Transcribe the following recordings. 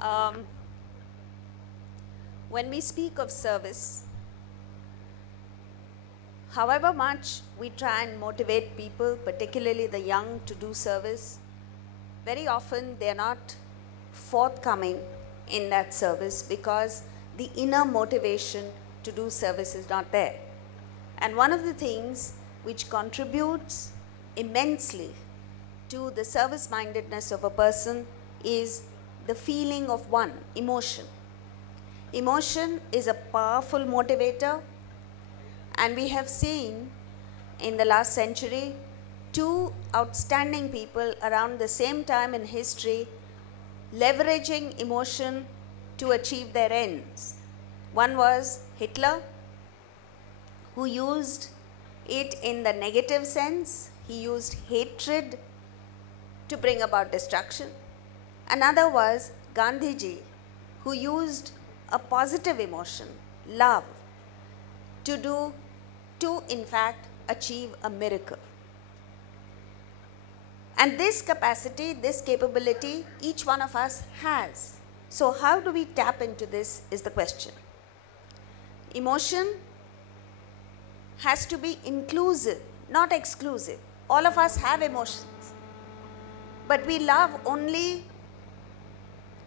Um, when we speak of service, however much we try and motivate people, particularly the young, to do service, very often they are not forthcoming in that service because the inner motivation to do service is not there. And one of the things which contributes immensely to the service-mindedness of a person is the feeling of one, emotion. Emotion is a powerful motivator, and we have seen in the last century two outstanding people around the same time in history leveraging emotion to achieve their ends. One was Hitler, who used it in the negative sense. He used hatred to bring about destruction. Another was Gandhiji, who used a positive emotion, love, to in fact achieve a miracle. And this capacity, this capability, each one of us has. So how do we tap into this is the question. Emotion has to be inclusive, not exclusive. All of us have emotions, but we love only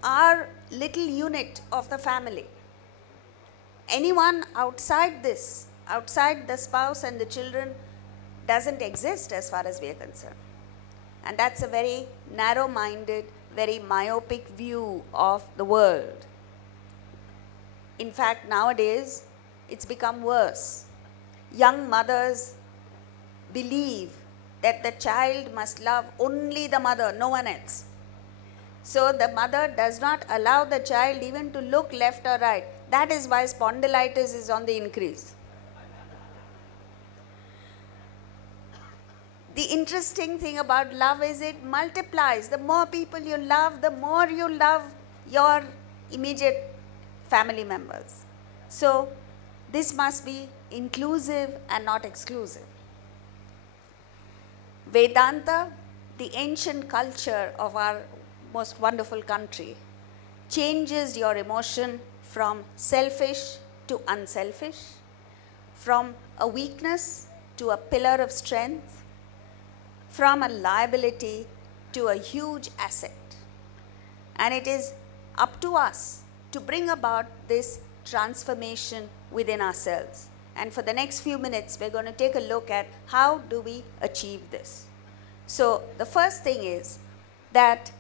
our little unit of the family. Anyone outside this, outside the spouse and the children, doesn't exist as far as we are concerned. And that's a very narrow-minded, very myopic view of the world. In fact, nowadays, it's become worse. Young mothers believe that the child must love only the mother, no one else. So the mother does not allow the child even to look left or right. That is why spondylitis is on the increase. The interesting thing about love is it multiplies. The more people you love, the more you love your immediate family members. So this must be inclusive and not exclusive. Vedanta, the ancient culture of our most wonderful country, changes your emotion from selfish to unselfish, from a weakness to a pillar of strength, from a liability to a huge asset. And it is up to us to bring about this transformation within ourselves. And for the next few minutes, we're going to take a look at how do we achieve this. So the first thing is that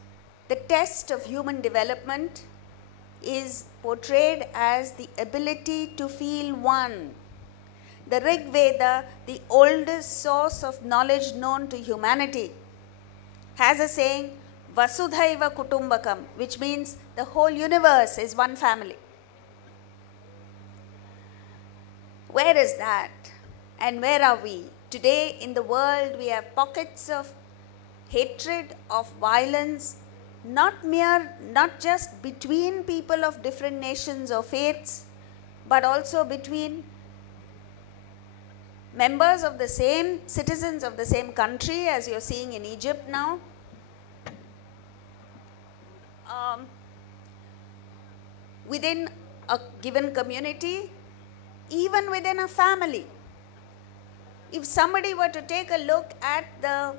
the test of human development is portrayed as the ability to feel one. The Rig Veda, the oldest source of knowledge known to humanity, has a saying, Vasudhaiva Kutumbakam, which means the whole universe is one family. Where is that? And where are we? Today in the world, we have pockets of hatred, of violence, not just between people of different nations or faiths, but also between members of the same, citizens of the same country, as you're seeing in Egypt now. Within a given community, even within a family. If somebody were to take a look at the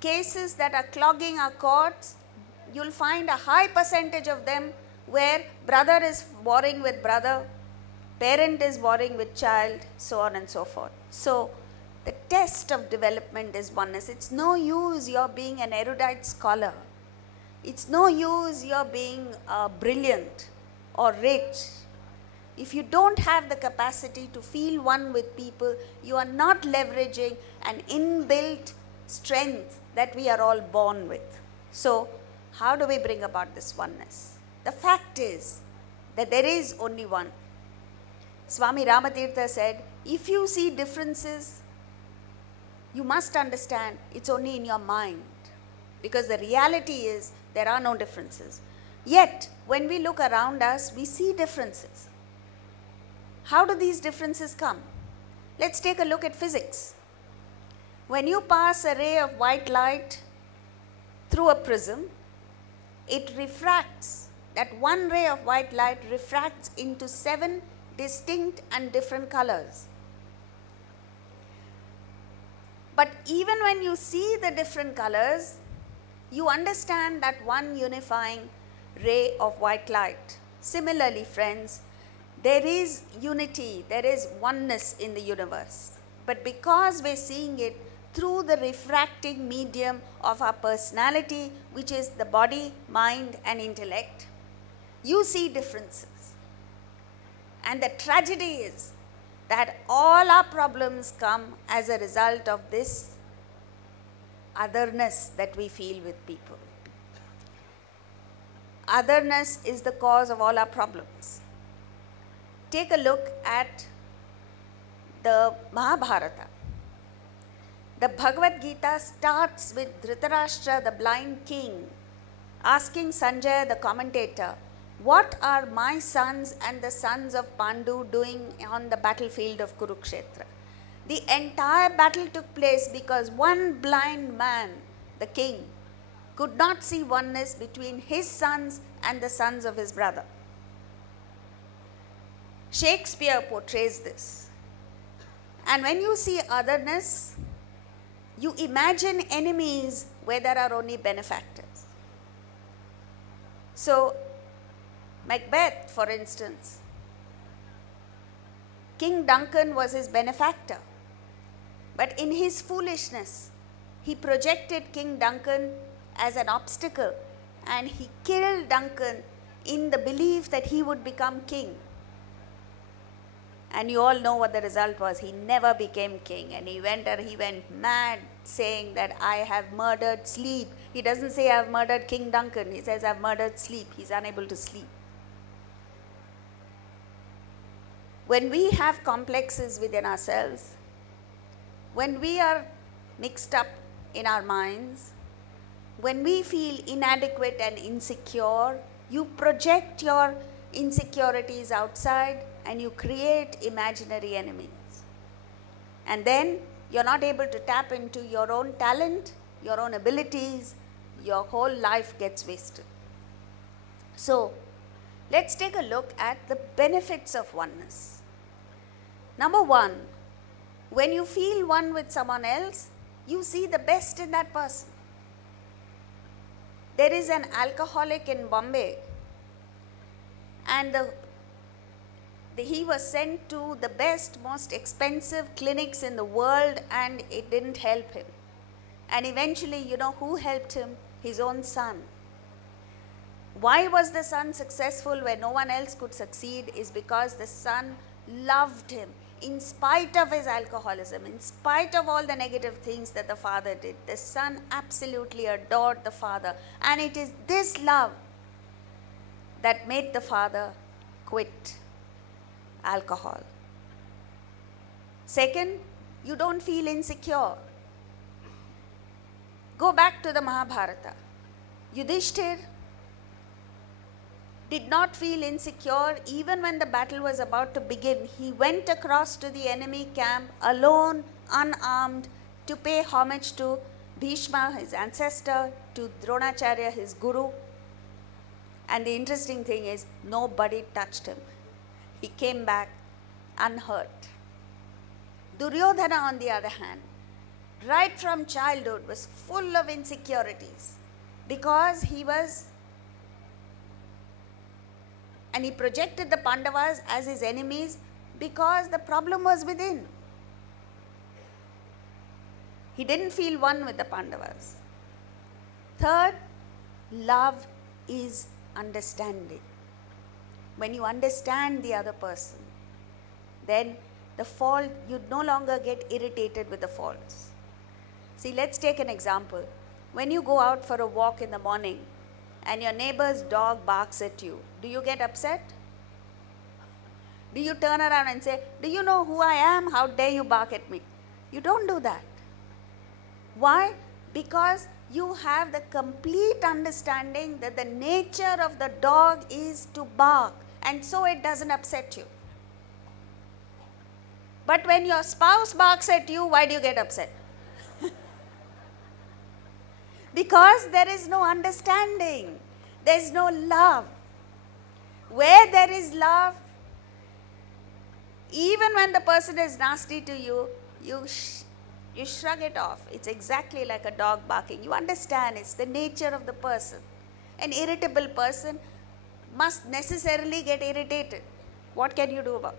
cases that are clogging our courts, you'll find a high percentage of them where brother is warring with brother, parent is warring with child, so on and so forth. So the test of development is oneness. It's no use you're being an erudite scholar. It's no use you're being brilliant or rich. If you don't have the capacity to feel one with people, you are not leveraging an inbuilt strength that we are all born with. So how do we bring about this oneness? The fact is that there is only one. Swami Ramatirtha said, if you see differences, you must understand it's only in your mind, because the reality is there are no differences. Yet, when we look around us, we see differences. How do these differences come? Let's take a look at physics. When you pass a ray of white light through a prism, it refracts that one ray of white light refracts into 7 distinct and different colors. But even when you see the different colors, you understand that one unifying ray of white light. Similarly, friends, there is unity, there is oneness in the universe. But because we're seeing it through the refracting medium of our personality, which is the body, mind, and intellect, you see differences. And the tragedy is that all our problems come as a result of this otherness that we feel with people. Otherness is the cause of all our problems. Take a look at the Mahabharata. The Bhagavad Gita starts with Dhritarashtra, the blind king, asking Sanjaya, the commentator, what are my sons and the sons of Pandu doing on the battlefield of Kurukshetra? The entire battle took place because one blind man, the king, could not see oneness between his sons and the sons of his brother. Shakespeare portrays this. And when you see otherness, you imagine enemies where there are only benefactors. So, Macbeth, for instance, King Duncan was his benefactor. But in his foolishness, he projected King Duncan as an obstacle and he killed Duncan in the belief that he would become king. And you all know what the result was. He never became king and he went mad saying that I have murdered sleep. He doesn't say I have murdered King Duncan. He says I have murdered sleep. He's unable to sleep. When we have complexes within ourselves, when we are mixed up in our minds, when we feel inadequate and insecure, you project your insecurities outside and you create imaginary enemies. And then you're not able to tap into your own talent, your own abilities, your whole life gets wasted. So, let's take a look at the benefits of oneness. Number one, when you feel one with someone else, you see the best in that person. There is an alcoholic in Bombay and he was sent to the best, most expensive clinics in the world and it didn't help him. And eventually, you know who helped him? His own son. Why was the son successful where no one else could succeed? Is because the son loved him. In spite of his alcoholism, in spite of all the negative things that the father did, the son absolutely adored the father. And it is this love that made the father quit alcohol. Second, you don't feel insecure. Go back to the Mahabharata. Yudhishthir did not feel insecure even when the battle was about to begin. He went across to the enemy camp alone, unarmed, to pay homage to Bhishma, his ancestor, to Dronacharya, his guru. And the interesting thing is, nobody touched him. He came back unhurt. Duryodhana, on the other hand, right from childhood was full of insecurities because he projected the Pandavas as his enemies because the problem was within. He didn't feel one with the Pandavas. Third, love is understanding. When you understand the other person, then the fault, you no longer get irritated with the faults. See, let's take an example. When you go out for a walk in the morning and your neighbor's dog barks at you, do you get upset? Do you turn around and say, do you know who I am? How dare you bark at me? You don't do that. Why? Because you have the complete understanding that the nature of the dog is to bark, and so it doesn't upset you. But when your spouse barks at you, why do you get upset? Because there is no understanding, there is no love. Where there is love, even when the person is nasty to you, you shrug it off. It's exactly like a dog barking. You understand it's the nature of the person. An irritable person must necessarily get irritated. What can you do about it?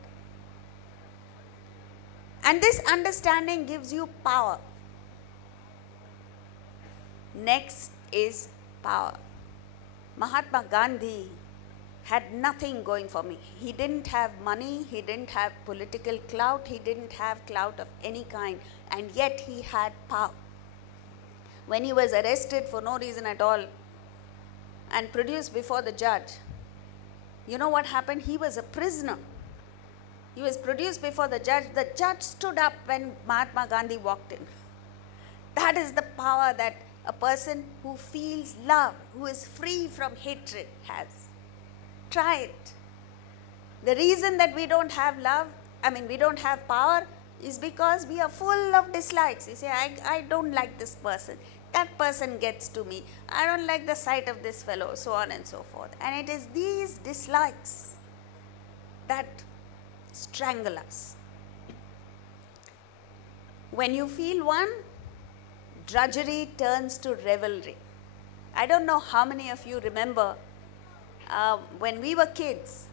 And this understanding gives you power. Next is power. Mahatma Gandhi had nothing going for me. He didn't have money, he didn't have political clout, he didn't have clout of any kind, and yet he had power. When he was arrested for no reason at all and produced before the judge, you know what happened? He was a prisoner. He was produced before the judge. The judge stood up when Mahatma Gandhi walked in. That is the power that a person who feels love, who is free from hatred, has. Try it. The reason that we don't have love, we don't have power, is because we are full of dislikes. You say, I don't like this person. That person gets to me. I don't like the sight of this fellow, so on and so forth. And it is these dislikes that strangle us. When you feel one, drudgery turns to revelry. I don't know how many of you remember when we were kids,